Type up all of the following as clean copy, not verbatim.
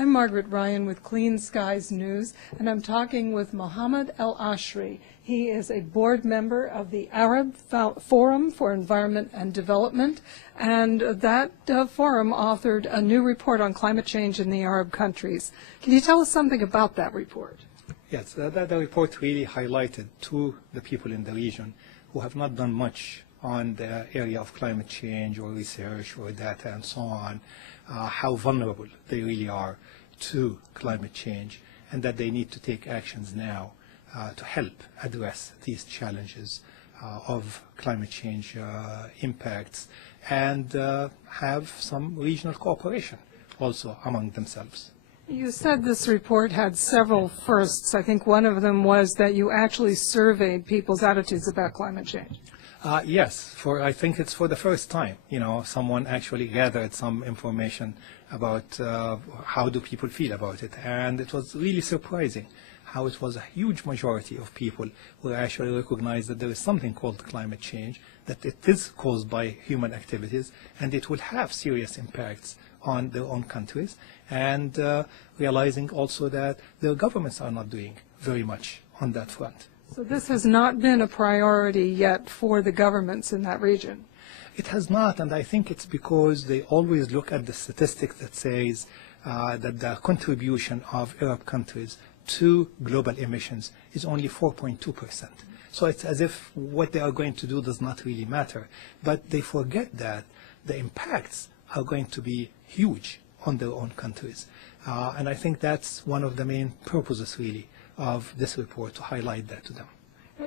I'm Margaret Ryan with Clean Skies News, and I'm talking with clearskiesElAshry. He is a board member of the Arab Forum for Environment and Development, and that forum authored a new report on climate change in the Arab countries. Can you tell us something about that report? Yes, that report really highlighted to the people in the region who have not done much on the area of climate change or research or data and so on, how vulnerable they really are to climate change, and that they need to take actions now to help address these challenges of climate change impacts, and have some regional cooperation also among themselves. You said this report had several firsts. I think one of them was that you actually surveyed people's attitudes about climate change. Yes, I think it's for the first time, someone actually gathered some information about how do people feel about it. And it was really surprising how it was a huge majority of people who actually recognized that there is something called climate change, that it is caused by human activities, and it will have serious impacts on their own countries, and realizing also that their governments are not doing very much on that front. So this has not been a priority yet for the governments in that region. It has not, and I think it's because they always look at the statistic that says that the contribution of Arab countries to global emissions is only 4.2%. So it's as if what they are going to do does not really matter. But they forget that the impacts are going to be huge on their own countries. And I think that's one of the main purposes, really, of this report, to highlight that to them.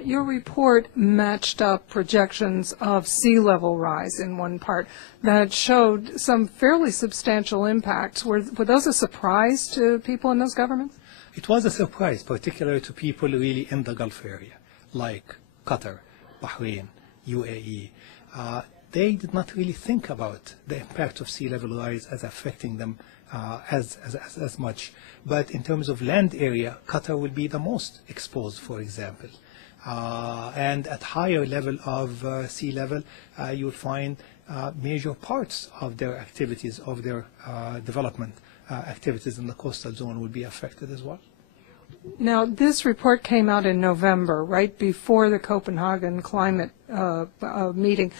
Your report matched up projections of sea level rise in one part that showed some fairly substantial impacts. Were those a surprise to people in those governments? It was a surprise, particularly to people really in the Gulf area, like Qatar, Bahrain, UAE. They did not really think about the impact of sea level rise as affecting them as much. But in terms of land area, Qatar will be the most exposed, for example. And at higher level of sea level, you'll find major parts of their activities, of their development activities in the coastal zone will be affected as well. Now, this report came out in November, right before the Copenhagen climate meeting.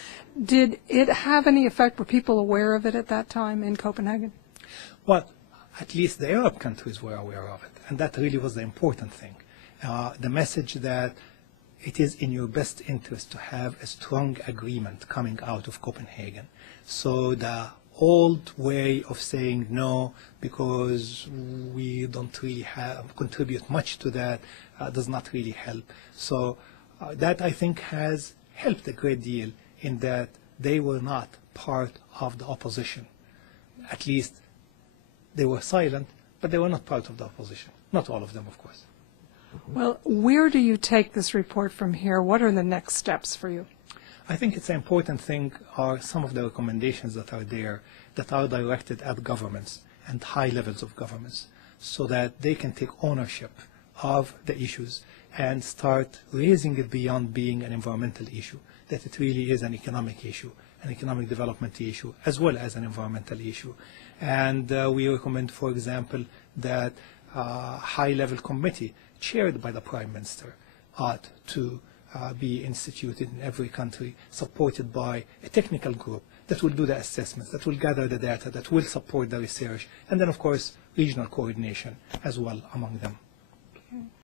Did it have any effect? Were people aware of it at that time in Copenhagen? Well, at least the Arab countries were aware of it, and that really was the important thing. The message that it is in your best interest to have a strong agreement coming out of Copenhagen. So the old way of saying no because we don't really contribute much to that does not really help. So that, I think, has helped a great deal in that they were not part of the opposition. At least they were silent, but they were not part of the opposition. Not all of them, of course. Well, where do you take this report from here? What are the next steps for you? I think it's an important thing are some of the recommendations that are there that are directed at governments and high levels of governments so that they can take ownership of the issues and start raising it beyond being an environmental issue, that it really is an economic issue, an economic development issue, as well as an environmental issue. And we recommend, for example, that high-level committee chaired by the Prime Minister ought to be instituted in every country, supported by a technical group that will do the assessments, that will gather the data, that will support the research, and then, of course, regional coordination as well among them.